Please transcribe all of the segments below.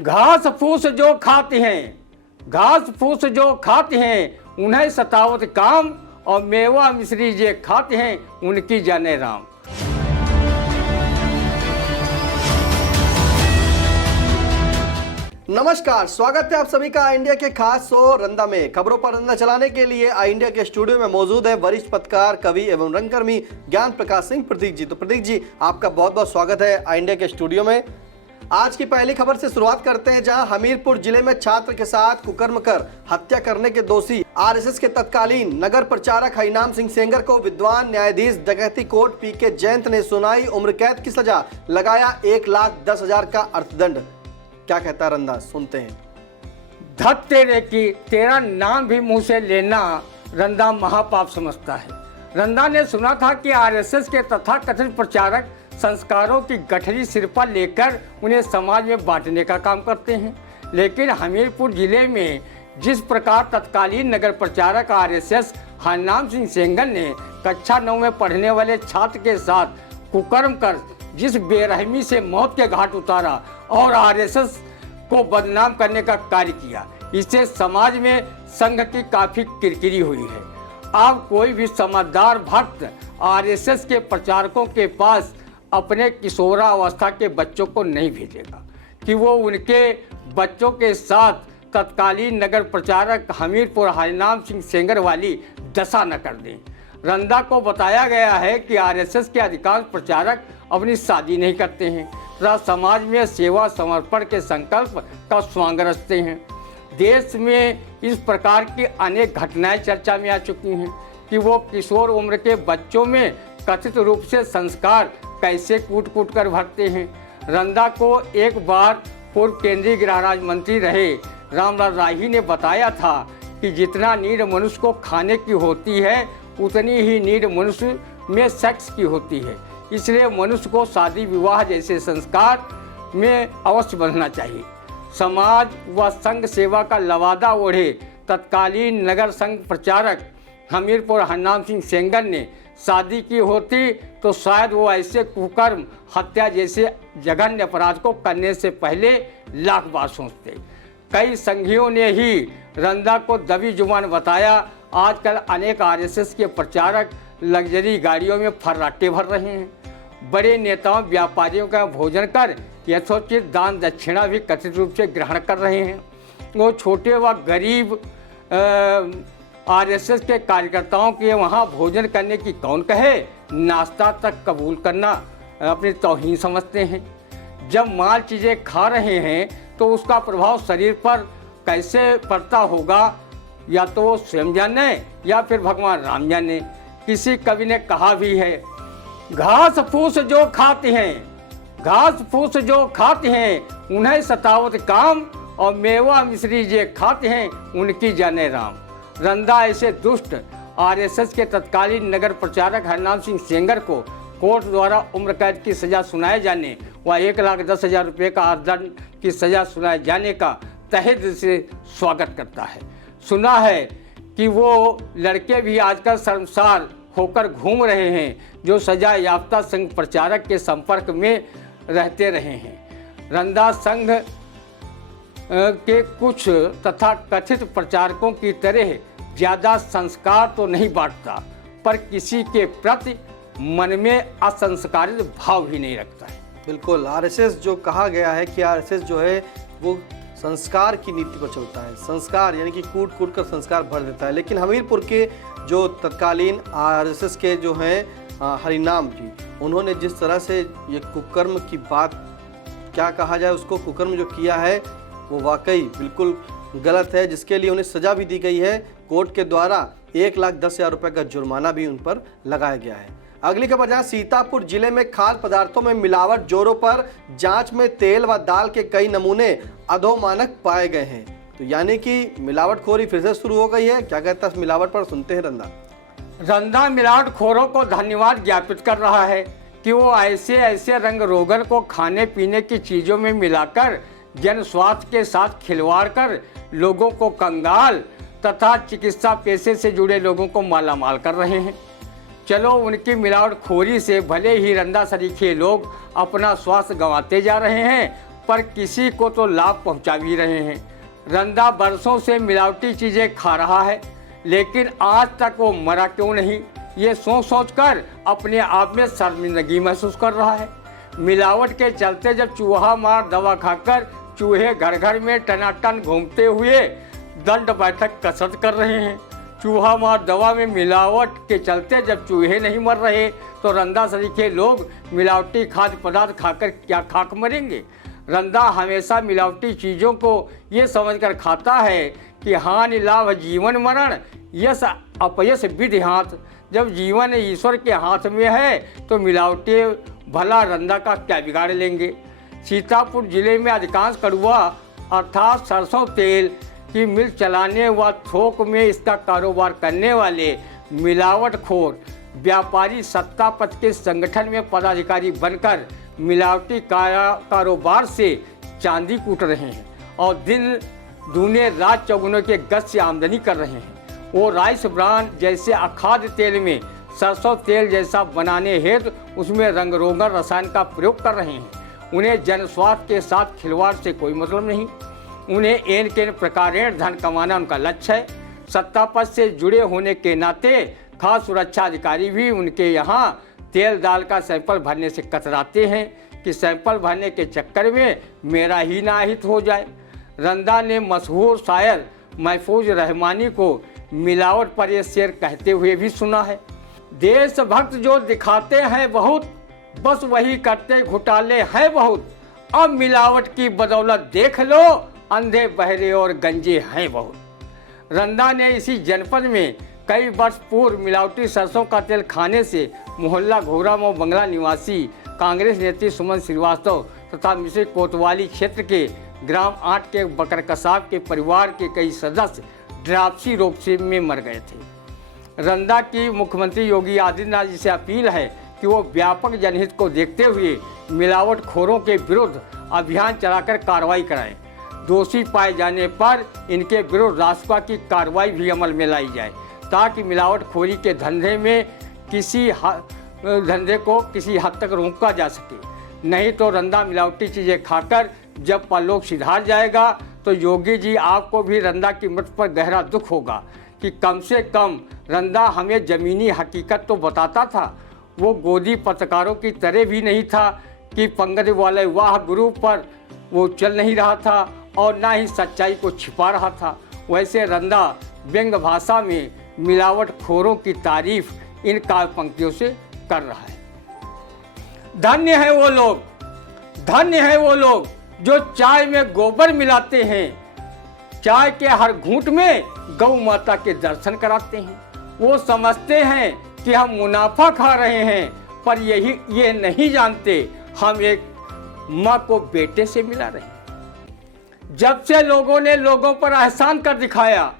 घास फूस जो खाते हैं, घास फूस जो खाते हैं उन्हें सतावत काम, और मेवा मिश्री जे खाते हैं उनकी जाने राम। नमस्कार, स्वागत है आप सभी का इंडिया के खास शो रंदा में। खबरों पर रंदा चलाने के लिए आई इंडिया के स्टूडियो में मौजूद है वरिष्ठ पत्रकार, कवि एवं रंगकर्मी ज्ञान प्रकाश सिंह प्रतीक जी। तो प्रतीक जी, आपका बहुत बहुत स्वागत है आई इंडिया के स्टूडियो में। आज की पहली खबर से शुरुआत करते हैं, जहां हमीरपुर जिले में छात्र के साथ कुकर्म कर हत्या करने के दोषी आरएसएस के तत्कालीन नगर प्रचारक हरिनाम सिंह सेंगर को विद्वान न्यायाधीश डकैती कोर्ट पीके जयंत ने सुनाई उम्र कैद की सजा, लगाया 1,10,000 का अर्थदंड। क्या कहता है रंदा, सुनते हैं। धत तेरे की, तेरा नाम भी मुंह से लेना रंदा महापाप समझता है। रंदा ने सुना था कि आरएसएस के तथाकथित प्रचारक संस्कारों की गठरी सिर पर लेकर उन्हें समाज में बांटने का काम करते हैं, लेकिन हमीरपुर जिले में जिस प्रकार तत्कालीन नगर प्रचारक आरएसएस हरनाम सिंह सेंगर ने कक्षा 9 में पढ़ने वाले छात्र के साथ कुकर्म कर जिस बेरहमी से मौत के घाट उतारा और आरएसएस को बदनाम करने का कार्य किया, इससे समाज में संघ की काफी किरकिरी हुई है। अब कोई भी समझदार भक्त आरएसएस के प्रचारकों के पास अपने किशोरावस्था के बच्चों को नहीं भेजेगा कि वो उनके बच्चों के साथ तत्कालीन नगर प्रचारक हमीरपुर हरिनाम सिंह सेंगर वाली दशा न कर दें। रंदा को बताया गया है कि आरएसएस के अधिकांश प्रचारक अपनी शादी नहीं करते हैं तथा समाज में सेवा समर्पण के संकल्प का स्वांग रचते हैं। देश में इस प्रकार की अनेक घटनाएं चर्चा में आ चुकी हैं कि वो किशोर उम्र के बच्चों में कथित रूप से संस्कार कैसे कूट कूट कर भरते हैं। रंदा को एक बार पूर्व केंद्रीय गृह राज्य मंत्री रहे रामलाल राही ने बताया था कि जितना नीड मनुष्य को खाने की होती है उतनी ही नीड मनुष्य में सेक्स की होती है, इसलिए मनुष्य को शादी विवाह जैसे संस्कार में अवश्य बढ़ना चाहिए। समाज व संघ सेवा का लवादा ओढ़े तत्कालीन नगर संघ प्रचारक हमीरपुर हरनाम सिंह सेंगर ने शादी की होती तो शायद वो ऐसे कुकर्म हत्या जैसे जघन्य अपराध को करने से पहले लाख बार सोचते। कई संघियों ने ही रंदा को दबी जुबान बताया। आजकल अनेक आरएसएस के प्रचारक लग्जरी गाड़ियों में फर्राटे भर रहे हैं, बड़े नेताओं व्यापारियों का भोजन कर यथोचित दान दक्षिणा भी कथित रूप से ग्रहण कर रहे हैं। वो छोटे व गरीब आरएसएस के कार्यकर्ताओं के वहाँ भोजन करने की कौन कहे, नाश्ता तक कबूल करना अपनी तौहीन समझते हैं। जब माल चीज़ें खा रहे हैं तो उसका प्रभाव शरीर पर कैसे पड़ता होगा, या तो वो स्वयं जाने या फिर भगवान राम जाने। किसी कवि ने कहा भी है, घास फूस जो खाते हैं, घास फूस जो खाते हैं उन्हें सतावत काम, और मेवा मिश्री जे खाते हैं उनकी जाने राम। रंदा ऐसे दुष्ट आरएसएस के तत्कालीन नगर प्रचारक हरनाम सिंह सेंगर को कोर्ट द्वारा उम्र कैद की सजा सुनाए जाने व 1,10,000 रुपये का अर्थदंड की सजा सुनाए जाने का तहे दिल से स्वागत करता है। सुना है कि वो लड़के भी आजकल शर्मसार होकर घूम रहे हैं जो सजा याफ्ता संघ प्रचारक के संपर्क में रहते रहे हैं। रंदा संघ के कुछ तथा कथित प्रचारकों की तरह ज़्यादा संस्कार तो नहीं बांटता, पर किसी के प्रति मन में असंस्कारित भाव भी नहीं रखता है। बिल्कुल, आरएसएस जो कहा गया है कि आरएसएस जो है वो संस्कार की नीति पर चलता है। संस्कार यानी कि कूट कूट कर संस्कार भर देता है। लेकिन हमीरपुर के जो तत्कालीन आरएसएस के जो हैं हरिनाम जी, उन्होंने जिस तरह से ये कुकर्म की बात, क्या कहा जाए उसको, कुकर्म जो किया है वो वाकई बिल्कुल गलत है, जिसके लिए उन्हें सज़ा भी दी गई है कोर्ट के द्वारा। 1,10,000 रुपये का जुर्माना भी उन पर लगाया गया है। अगली खबर, जहां सीतापुर जिले में खाद्य पदार्थों में मिलावट जोरों पर, जांच में तेल व दाल के कई नमूने अधोमानक पाए गए हैं। तो यानी कि मिलावटखोरी फिर से शुरू हो गई है। क्या कहता है इस मिलावट पर, सुनते हैं रंदा। रंदा मिलावटखोरों को धन्यवाद ज्ञापित कर रहा है कि वो ऐसे ऐसे रंग रोगन को खाने पीने की चीज़ों में मिलाकर जन स्वास्थ्य के साथ खिलवाड़ कर लोगों को कंगाल तथा चिकित्सा पेशे से जुड़े लोगों को मालामाल कर रहे हैं। चलो, उनकी मिलावटखोरी से भले ही रंदा सरीखे लोग अपना स्वास्थ्य गंवाते जा रहे हैं, पर किसी को तो लाभ पहुंचा भी रहे हैं। रंदा बरसों से मिलावटी चीज़ें खा रहा है, लेकिन आज तक वो मरा क्यों नहीं, ये सोच सोच कर अपने आप में शर्मिंदगी महसूस कर रहा है। मिलावट के चलते जब चूहा मार दवा खाकर चूहे घर घर में टनाटन घूमते हुए दंड बैठक कसरत कर रहे हैं, चूहा मार दवा में मिलावट के चलते जब चूहे नहीं मर रहे तो रंदा सरीखे लोग मिलावटी खाद्य पदार्थ खाकर क्या खाक मरेंगे। रंदा हमेशा मिलावटी चीज़ों को ये समझकर खाता है कि हानि लाभ जीवन मरण, यश अपयश विधि हाथ। जब जीवन ईश्वर के हाथ में है तो मिलावटी भला रंदा का क्या बिगाड़ लेंगे। सीतापुर जिले में अधिकांश कड़ुआ अर्थात सरसों तेल की मिल चलाने व थोक में इसका कारोबार करने वाले मिलावटखोर व्यापारी सत्तापक्ष के संगठन में पदाधिकारी बनकर मिलावटी कारोबार से चांदी कूट रहे हैं और दिन दूने रात चौगुनों के गज से आमदनी कर रहे हैं। वो राइस ब्रांड जैसे अखाद्य तेल में सरसों तेल जैसा बनाने हेतु उसमें रंग रोगन रसायन का प्रयोग कर रहे हैं। उन्हें जन स्वास्थ्य के साथ खिलवाड़ से कोई मतलब नहीं। उन्हें एन के प्रकारेण धन कमाना उनका लक्ष्य है। सत्तापक्ष से जुड़े होने के नाते खाद्य सुरक्षा अधिकारी भी उनके यहाँ तेल दाल का सैंपल भरने से कतराते हैं कि सैंपल भरने के चक्कर में मेरा ही ना हित हो जाए। रंदा ने मशहूर शायर महफूज रहमानी को मिलावट पर यह शेर कहते हुए भी सुना है, देशभक्त जो दिखाते हैं बहुत, बस वही करते घोटाले हैं बहुत। अब मिलावट की बदौलत देख लो, अंधे बहरे और गंजे हैं बहुत। रंदा ने इसी जनपद में कई वर्ष पूर्व मिलावटी सरसों का तेल खाने से मोहल्ला घोरामो बंगला निवासी कांग्रेस नेत्री सुमन श्रीवास्तव तथा मिश्र कोतवाली क्षेत्र के ग्राम 8 के बकर कसाब के परिवार के कई सदस्य ड्रापसी रोग से में मर गए थे। रंदा की मुख्यमंत्री योगी आदित्यनाथ जी से अपील है कि वो व्यापक जनहित को देखते हुए मिलावटखोरों के विरुद्ध अभियान चलाकर कार्रवाई कराएं। दोषी पाए जाने पर इनके विरुद्ध रासुका की कार्रवाई भी अमल में लाई जाए ताकि मिलावटखोरी के धंधे को किसी हद तक रोका जा सके। नहीं तो रंदा मिलावटी चीज़ें खाकर जब परलोक सिधार जाएगा तो योगी जी आपको भी रंदा की मृत्यु पर गहरा दुख होगा कि कम से कम रंदा हमें ज़मीनी हकीकत तो बताता था। वो गोदी पत्रकारों की तरह भी नहीं था कि पंकज वाले वाह गुरु पर वो चल नहीं रहा था और ना ही सच्चाई को छिपा रहा था। वैसे रंदा व्यंग्य भाषा में मिलावटखोरों की तारीफ इन काव्य पंक्तियों से कर रहा है। धन्य है वो लोग, धन्य है वो लोग जो चाय में गोबर मिलाते हैं, चाय के हर घूंट में गौ माता के दर्शन कराते हैं। वो समझते हैं कि हम मुनाफा खा रहे हैं, पर ये नहीं जानते हम एक माँ को बेटे से मिला रहे हैं। जब से लोगों ने लोगों पर एहसान कर दिखाया,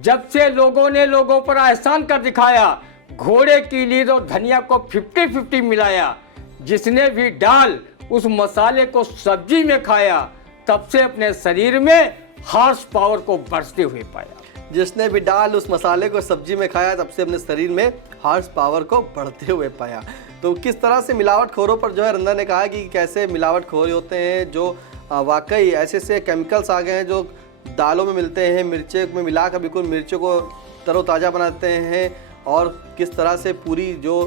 जब से लोगों ने लोगों पर एहसान कर दिखाया, घोड़े की लीद और धनिया को 50-50 मिलाया, जिसने भी डाल उस मसाले को सब्जी में खाया, तब से अपने शरीर में हॉर्स पावर को बढ़ते हुए पाया। जिसने भी डाल उस मसाले को सब्जी में खाया, तब से अपने शरीर में हॉर्स पावर को बढ़ते हुए पाया। तो किस तरह से मिलावटखोरों पर जो है रंदा ने कहा कि कैसे मिलावटखोर होते हैं, जो वाकई ऐसे केमिकल्स आ गए हैं जो दालों में मिलते हैं, मिर्चे में मिलाकर बिल्कुल मिर्चों को तरोताज़ा बनाते हैं, और किस तरह से पूरी जो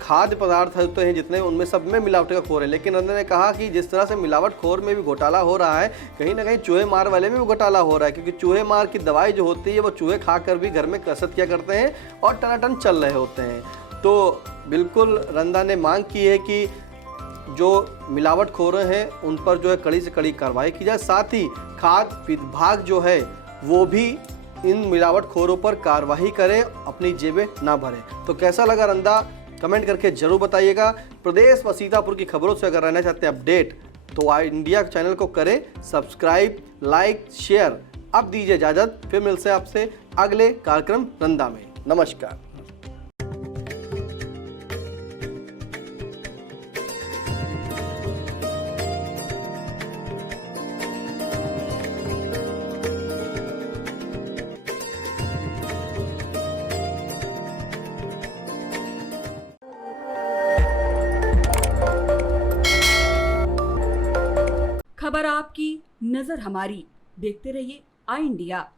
खाद्य पदार्थ होते हैं जितने उनमें सब में मिलावट का खोर है। लेकिन रंदा ने कहा कि जिस तरह से मिलावटखोर में भी घोटाला हो रहा है, कहीं ना कहीं चूहे मार वाले में भी घोटाला हो रहा है, क्योंकि चूहे मार की दवाई जो होती है वो चूहे खाकर भी घर में कसरत किया करते हैं और टनाटन चल रहे होते हैं। तो बिल्कुल रंदा ने मांग की है कि जो मिलावटखोर हैं उन पर जो है कड़ी से कड़ी कार्रवाई की जाए, साथ ही खाद्य विभाग जो है वो भी इन मिलावटखोरों पर कार्रवाई करे, अपनी जेबें ना भरें। तो कैसा लगा रंदा, कमेंट करके जरूर बताइएगा। प्रदेश व सीतापुर की खबरों से अगर रहना चाहते हैं अपडेट, तो आई इंडिया चैनल को करें सब्सक्राइब, लाइक, शेयर। अब दीजिए इजाजत, फिर मिलते हैं आपसे अगले कार्यक्रम रंदा में। नमस्कार। खबर आपकी, नजर हमारी। देखते रहिए आई इंडिया।